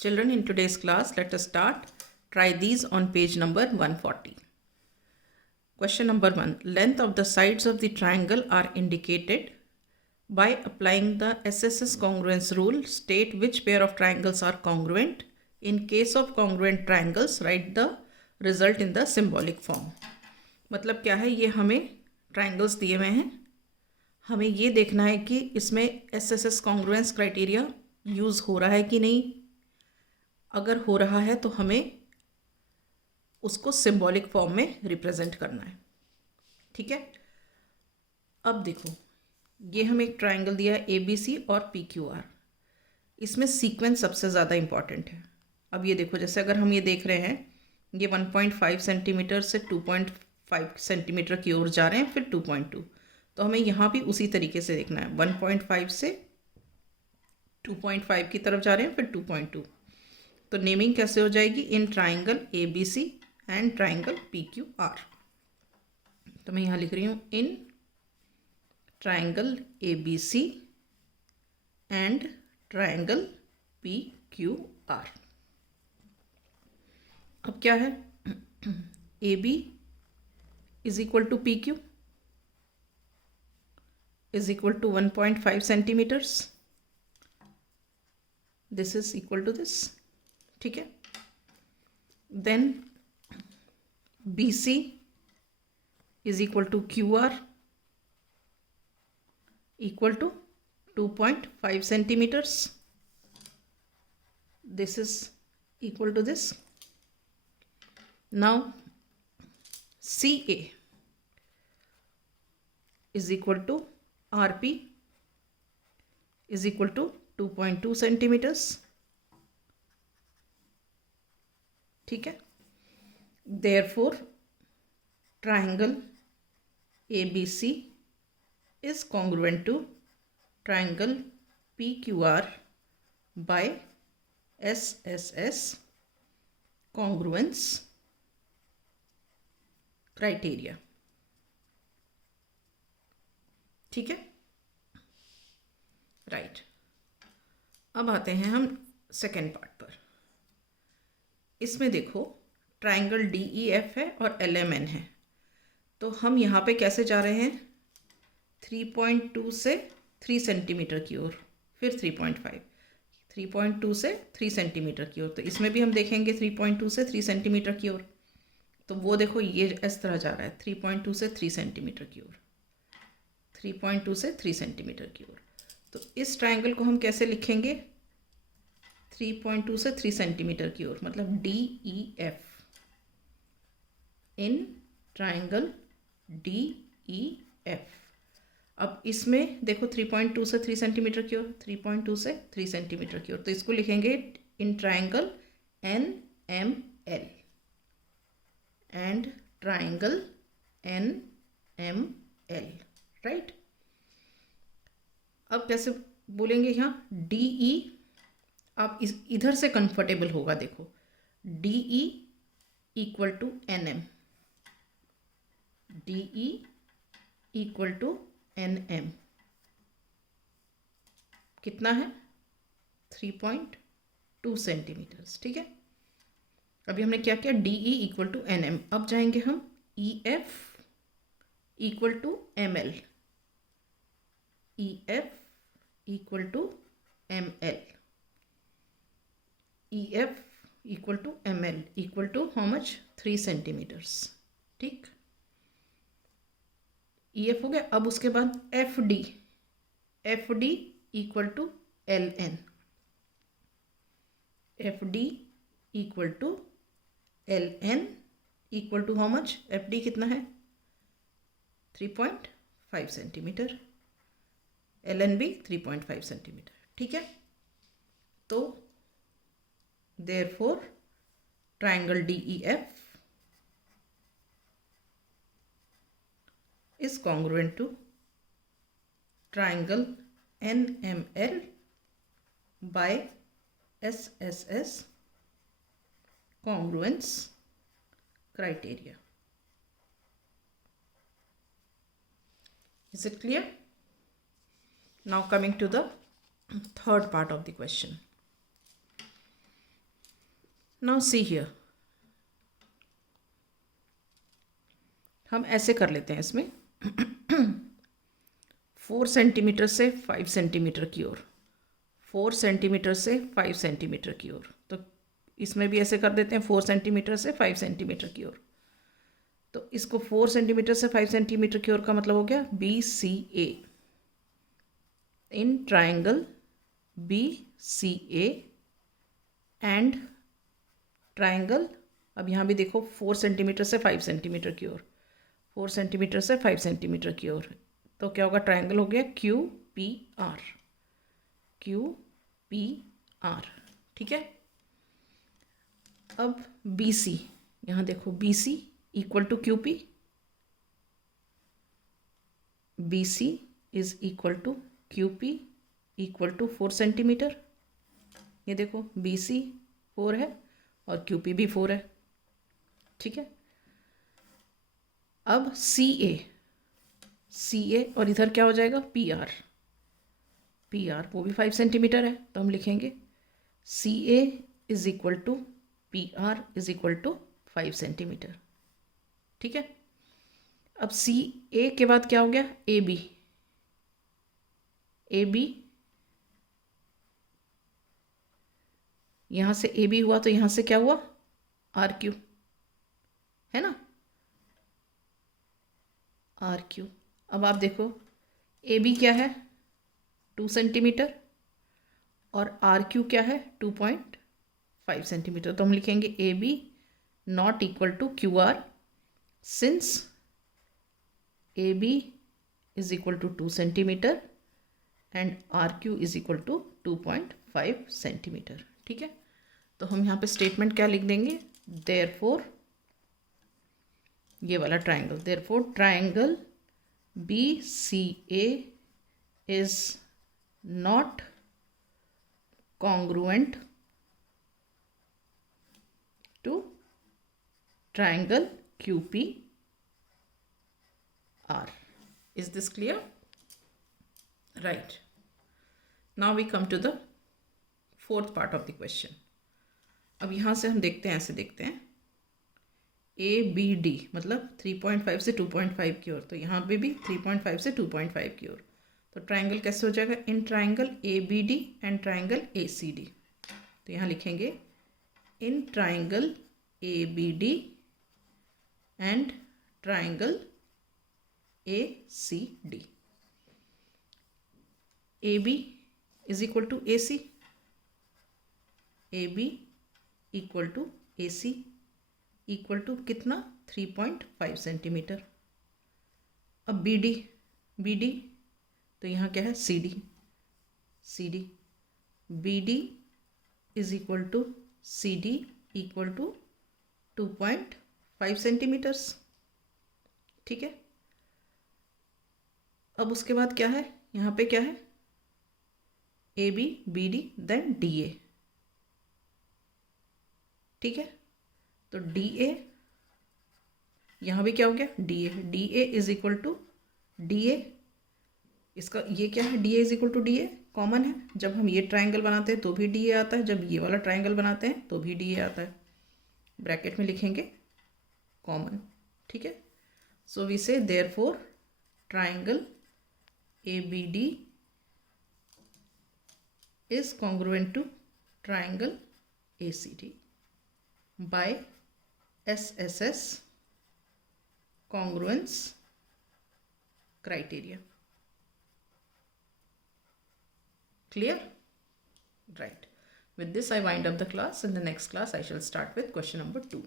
Children, in today's class, let us start. Try these on page number 140. Question number 1. Length of the sides of the triangle are indicated by applying the SSS congruence rule. State which pair of triangles are congruent. In case of congruent triangles, write the result in the symbolic form. मतलब क्या है, ये हमें triangles दिए हुए हैं, हमें ये देखना है कि इसमें SSS कॉन्ग्रुएंस क्राइटेरिया यूज़ हो रहा है कि नहीं. अगर हो रहा है तो हमें उसको सिंबॉलिक फॉर्म में रिप्रेजेंट करना है. ठीक है. अब देखो, ये हमें एक ट्राइंगल दिया है ABC और PQR. इसमें सीक्वेंस सबसे ज़्यादा इम्पॉर्टेंट है. अब ये देखो, जैसे अगर हम ये देख रहे हैं, ये 1.5 सेंटीमीटर से 2.5 सेंटीमीटर की ओर जा रहे हैं, फिर 2.2. तो हमें यहाँ भी उसी तरीके से देखना है. 1.5 से 2.5 की तरफ जा रहे हैं, फिर 2.2. तो नेमिंग कैसे हो जाएगी? In triangle ABC and triangle PQR. तो मैं यहाँ लिख रही हूँ in triangle ABC and triangle PQR. अब क्या है? AB is equal to PQ is equal to 1.5 centimetres. This is equal to this. ठीक है. Then BC is equal to QR equal to 2.5 centimetres. This is equal to this. Now CA is equal to RP is equal to 2.2 centimetres. ठीक है. Therefore, triangle ABC is congruent to triangle PQR by SSS congruence criteria. ठीक है. Right. अब आते हैं हम second part पर. इसमें देखो, ट्राइंगल DEF है और LMN है. तो हम यहाँ पे कैसे जा रहे हैं? 3.2 से 3 सेंटीमीटर की ओर, फिर 3.5, 3.2 से 3 सेंटीमीटर की ओर. तो इसमें भी हम देखेंगे 3.2 से 3 सेंटीमीटर की ओर. तो वो देखो, ये इस तरह जा रहा है 3.2 से 3 सेंटीमीटर की ओर, 3.2 से 3 सेंटीमीटर की ओर. तो इस ट्राइंगल को हम कैसे लिखेंगे? 3.2 से 3 सेंटीमीटर की ओर, मतलब DEF. In triangle DEF. अब इसमें देखो 3.2 से 3 सेंटीमीटर की ओर, 3.2 से 3 सेंटीमीटर की ओर. तो इसको लिखेंगे in triangle NML and triangle NML. Right. अब कैसे बोलेंगे? यहाँ DE, आप इधर से कंफर्टेबल होगा. देखो, DE equal to NM, DE equal to NM. कितना है? 3.2 सेंटीमीटर्स. ठीक है. अभी हमने क्या किया? DE equal to NM. अब जाएंगे हम EF equal to ML, EF equal to ML, EF equal to ML equal to how much? 3 centimetres. ठीक. EF हो गया. अब उसके बाद FD equal to LN, FD equal to LN equal to how much? FD कितना है? 3.5 centimetre. LN भी 3.5 centimetre. ठीक है. तो therefore triangle DEF is congruent to triangle NML by SSS congruence criteria. Is it clear? Now coming to the third part of the question. Now see here, हम ऐसे कर लेते हैं इसमें 4 सेंटीमीटर से 5 सेंटीमीटर की ओर, 4 सेंटीमीटर से 5 सेंटीमीटर की ओर, तो इसमें भी ऐसे कर देते हैं 4 सेंटीमीटर से 5 सेंटीमीटर की ओर। तो इसको 4 सेंटीमीटर से 5 सेंटीमीटर की ओर का मतलब हो गया BCA, in triangle BCA and triangle, अब यहाँ भी देखो 4 सेंटीमीटर से 5 सेंटीमीटर की ओर, 4 सेंटीमीटर से 5 सेंटीमीटर की ओर, तो क्या होगा, ट्राइंगल हो गया QPR, QPR, ठीक है। अब BC, यहाँ देखो BC equal to QP, BC is equal to QP equal to 4 centimetre, ये देखो BC 4 है और QP भी 4 है, ठीक है। अब CA, CA और इधर क्या हो जाएगा PR, PR वो भी 5 सेंटीमीटर है, तो हम लिखेंगे CA is equal to PR is equal to 5 centimetre, ठीक है। अब CA के बाद क्या हो गया AB, AB यहाँ से AB हुआ तो यहाँ से क्या हुआ RQ, है ना, RQ। अब आप देखो AB क्या है 2 सेंटीमीटर और RQ क्या है 2.5 सेंटीमीटर, तो हम लिखेंगे AB not equal to QR since AB is equal to 2 centimetre and RQ is equal to 2.5 centimetre, ठीक है। तो हम यहाँ पे स्टेटमेंट क्या लिख देंगे, देयरफॉर, ये वाला triangle, therefore triangle BCA is not congruent to triangle QPR. Is this clear? Right. Now we come to the fourth part of the question. अब यहाँ से हम देखते हैं, ऐसे देखते हैं ABD मतलब 3.5 से 2.5 की ओर, तो यहाँ पे भी 3.5 से 2.5 की ओर, तो ट्राइंगल कैसे हो जाएगा, in triangle ABD and triangle ACD, तो यहाँ लिखेंगे in triangle ABD and triangle ACD, AB is equal to AC, AB equal to AC equal to कितना 3.5 सेंटीमीटर। अब BD तो यहाँ क्या है CD BD is equal to CD equal to 2.5 centimetres, ठीक है। अब उसके बाद क्या है, यहाँ पे क्या है AB BD देन DA, ठीक है। तो DA यहाँ भी क्या हो गया DA is equal to DA, इसका ये क्या है DA is equal to DA common है, जब हम ये ट्राइंगल बनाते हैं तो भी DA आता है, जब ये वाला ट्राइंगल बनाते हैं तो भी DA आता है, ब्रैकेट में लिखेंगे कॉमन, ठीक है। सो वी से therefore triangle ABD is congruent to triangle ACD by SSS congruence criteria. Clear? Right. With this I wind up the class. In the next class I shall start with question number 2.